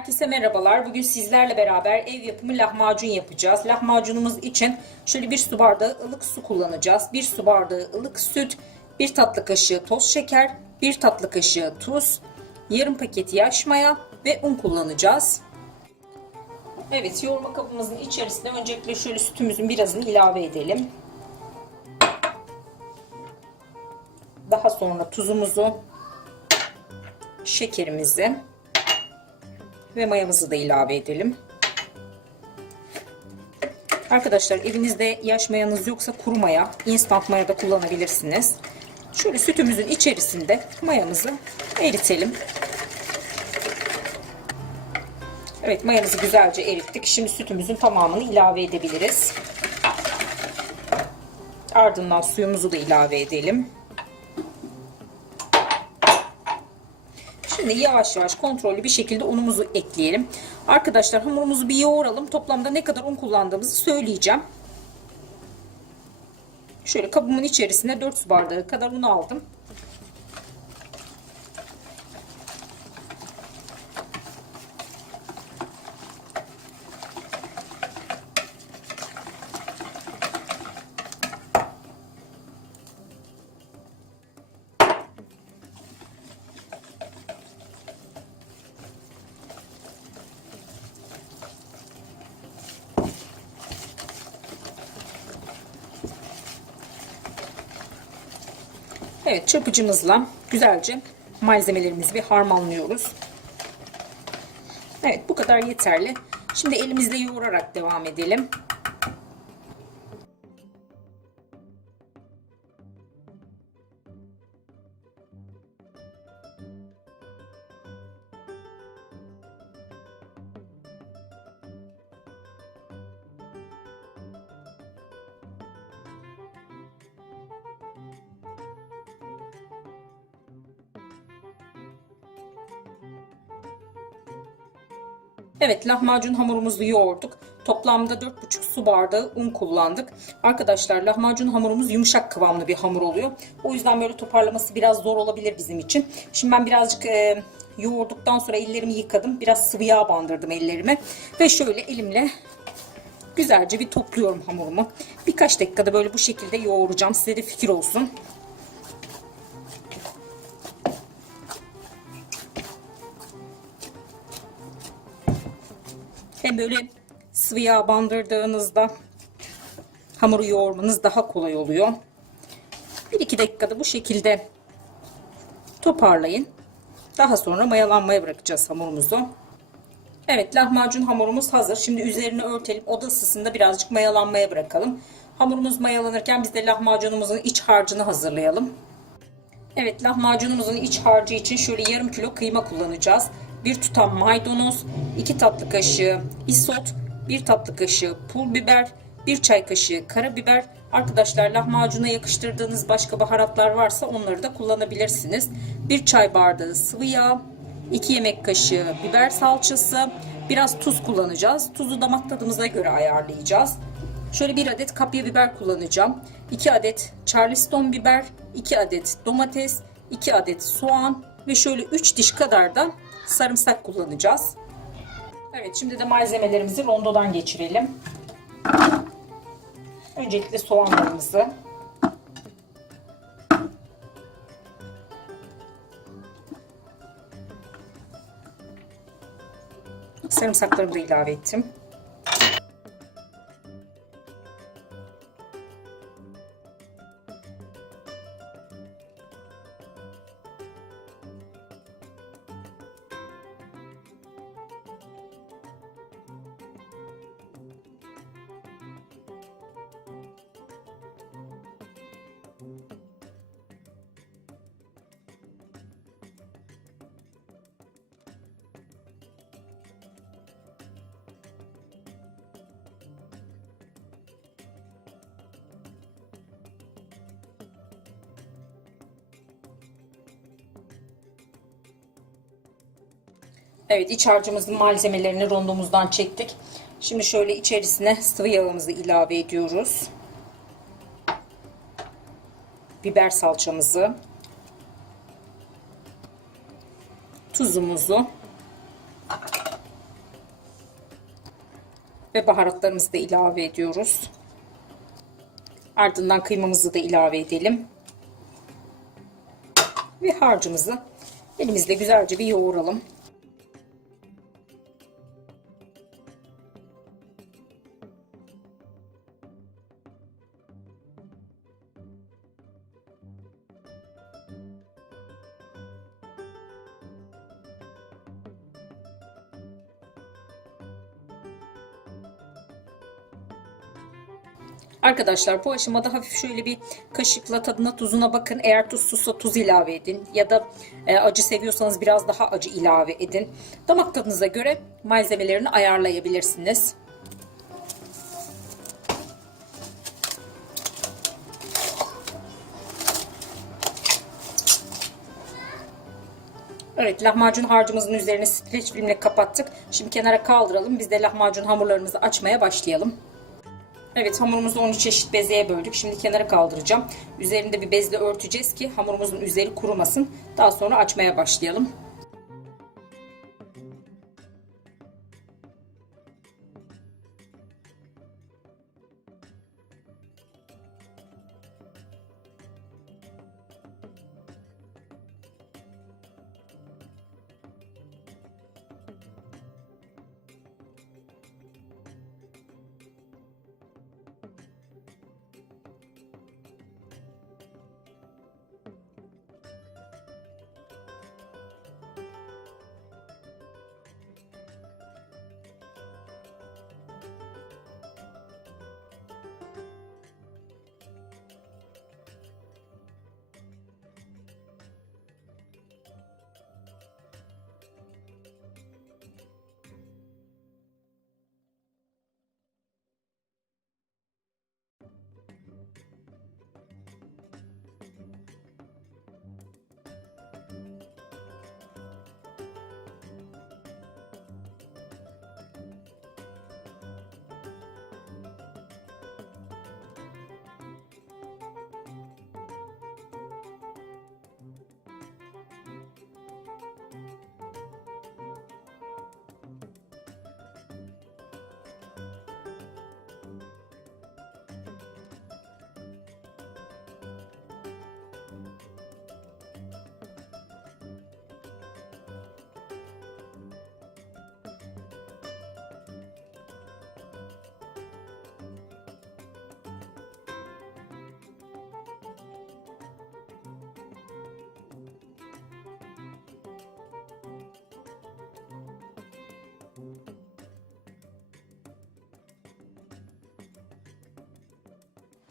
Herkese merhabalar. Bugün sizlerle beraber ev yapımı lahmacun yapacağız. Lahmacunumuz için şöyle bir su bardağı ılık su kullanacağız. Bir su bardağı ılık süt, bir tatlı kaşığı toz şeker, bir tatlı kaşığı tuz, yarım paket yaş maya ve un kullanacağız. Evet, yoğurma kabımızın içerisine öncelikle şöyle sütümüzün birazını ilave edelim. Daha sonra tuzumuzu, şekerimizi ve mayamızı da ilave edelim. Arkadaşlar evinizde yaş mayanız yoksa kuru maya, instant maya da kullanabilirsiniz. Şöyle sütümüzün içerisinde mayamızı eritelim. Evet, mayamızı güzelce erittik. Şimdi sütümüzün tamamını ilave edebiliriz. Ardından suyumuzu da ilave edelim. Şimdi yavaş yavaş kontrollü bir şekilde unumuzu ekleyelim. Arkadaşlar hamurumuzu bir yoğuralım. Toplamda ne kadar un kullandığımızı söyleyeceğim. Şöyle kabımın içerisine 4 su bardağı kadar un aldım. Evet, çırpıcımızla güzelce malzemelerimizi bir harmanlıyoruz. Evet, bu kadar yeterli. Şimdi elimizle yoğurarak devam edelim. Evet, lahmacun hamurumuzu yoğurduk. Toplamda 4,5 su bardağı un kullandık. Arkadaşlar lahmacun hamurumuz yumuşak kıvamlı bir hamur oluyor. O yüzden böyle toparlaması biraz zor olabilir bizim için. Şimdi ben birazcık yoğurduktan sonra ellerimi yıkadım. Biraz sıvı yağ bandırdım ellerime. Ve şöyle elimle güzelce bir topluyorum hamurumu. Birkaç dakikada böyle bu şekilde yoğuracağım. Size de fikir olsun. Hem böyle sıvı yağ bandırdığınızda hamuru yoğurmanız daha kolay oluyor. 1-2 dakikada bu şekilde toparlayın. Daha sonra mayalanmaya bırakacağız hamurumuzu. Evet, lahmacun hamurumuz hazır. Şimdi üzerini örtelim. Oda ısısında birazcık mayalanmaya bırakalım. Hamurumuz mayalanırken biz de lahmacunumuzun iç harcını hazırlayalım. Evet, lahmacunumuzun iç harcı için şöyle yarım kilo kıyma kullanacağız. 1 tutam maydanoz, 2 tatlı kaşığı isot, 1 tatlı kaşığı pul biber, 1 çay kaşığı karabiber. Arkadaşlar lahmacuna yakıştırdığınız başka baharatlar varsa onları da kullanabilirsiniz. 1 çay bardağı sıvı yağ, 2 yemek kaşığı biber salçası, biraz tuz kullanacağız. Tuzu damak tadımıza göre ayarlayacağız. Şöyle 1 adet kapya biber kullanacağım. 2 adet Charleston biber, 2 adet domates, 2 adet soğan ve şöyle 3 diş kadar da sarımsak kullanacağız. Evet, şimdi de malzemelerimizi rondodan geçirelim. Öncelikle soğanlarımızı, sarımsaklarımı da ilave ettim. Evet, iç harcımızın malzemelerini rondomuzdan çektik. Şimdi şöyle içerisine sıvı yağımızı ilave ediyoruz. Biber salçamızı, tuzumuzu Ve baharatlarımızı da ilave ediyoruz. Ardından kıymamızı da ilave edelim. Ve harcımızı elimizle güzelce bir yoğuralım. Arkadaşlar bu aşamada hafif şöyle bir kaşıkla tadına tuzuna bakın. Eğer tuzsuzsa tuz ilave edin. Ya da acı seviyorsanız biraz daha acı ilave edin. Damak tadınıza göre malzemelerini ayarlayabilirsiniz. Evet, lahmacun harcımızın üzerine streç filmle kapattık. Şimdi kenara kaldıralım. Biz de lahmacun hamurlarımızı açmaya başlayalım. Evet, hamurumuzu 13 çeşit bezeye böldük. Şimdi kenara kaldıracağım. Üzerinde bir bezle örteceğiz ki hamurumuzun üzeri kurumasın. Daha sonra açmaya başlayalım.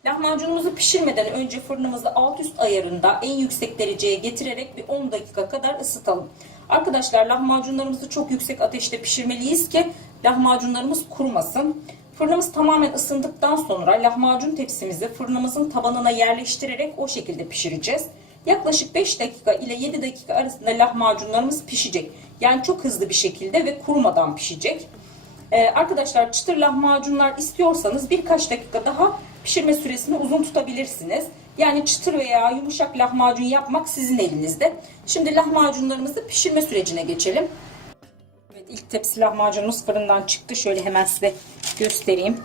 Lahmacunumuzu pişirmeden önce fırınımızı alt üst ayarında en yüksek dereceye getirerek bir 10 dakika kadar ısıtalım. Arkadaşlar lahmacunlarımızı çok yüksek ateşte pişirmeliyiz ki lahmacunlarımız kurumasın. Fırınımız tamamen ısındıktan sonra lahmacun tepsimizi fırınımızın tabanına yerleştirerek o şekilde pişireceğiz. Yaklaşık 5 dakika ile 7 dakika arasında lahmacunlarımız pişecek. Yani çok hızlı bir şekilde ve kurumadan pişecek. Arkadaşlar çıtır lahmacunlar istiyorsanız birkaç dakika daha pişirme süresini uzun tutabilirsiniz. Yani çıtır veya yumuşak lahmacun yapmak sizin elinizde. Şimdi lahmacunlarımızı pişirme sürecine geçelim. Evet, ilk tepsi lahmacunumuz fırından çıktı. Şöyle hemen size göstereyim.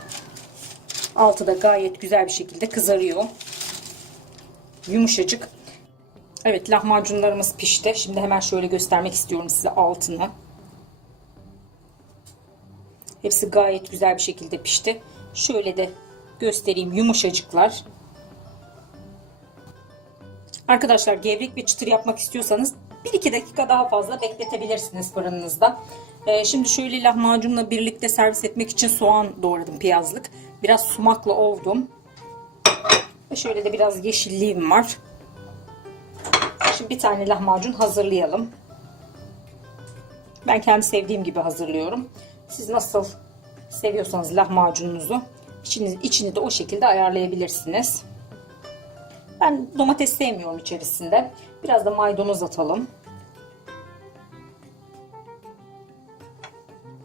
Altı da gayet güzel bir şekilde kızarıyor. Yumuşacık. Evet, lahmacunlarımız pişti. Şimdi hemen şöyle göstermek istiyorum size altını. Hepsi gayet güzel bir şekilde pişti. Şöyle de göstereyim, yumuşacıklar. Arkadaşlar gevrek ve çıtır yapmak istiyorsanız 1-2 dakika daha fazla bekletebilirsiniz fırınınızda. Şimdi şöyle lahmacunla birlikte servis etmek için soğan doğradım, piyazlık. Biraz sumakla ovdum. Ve şöyle de biraz yeşilliğim var. Şimdi bir tane lahmacun hazırlayalım. Ben kendi sevdiğim gibi hazırlıyorum. Siz nasıl seviyorsanız lahmacununuzu içini de o şekilde ayarlayabilirsiniz. Ben domates sevmiyorum içerisinde. Biraz da maydanoz atalım.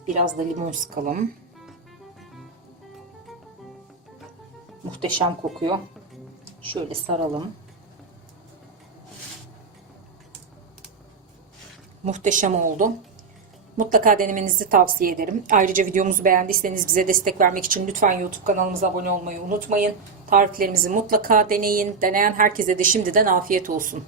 Biraz da limon sıkalım. Muhteşem kokuyor. Şöyle saralım. Muhteşem oldu. Mutlaka denemenizi tavsiye ederim. Ayrıca videomuzu beğendiyseniz bize destek vermek için lütfen YouTube kanalımıza abone olmayı unutmayın. Tariflerimizi mutlaka deneyin. Deneyen herkese de şimdiden afiyet olsun.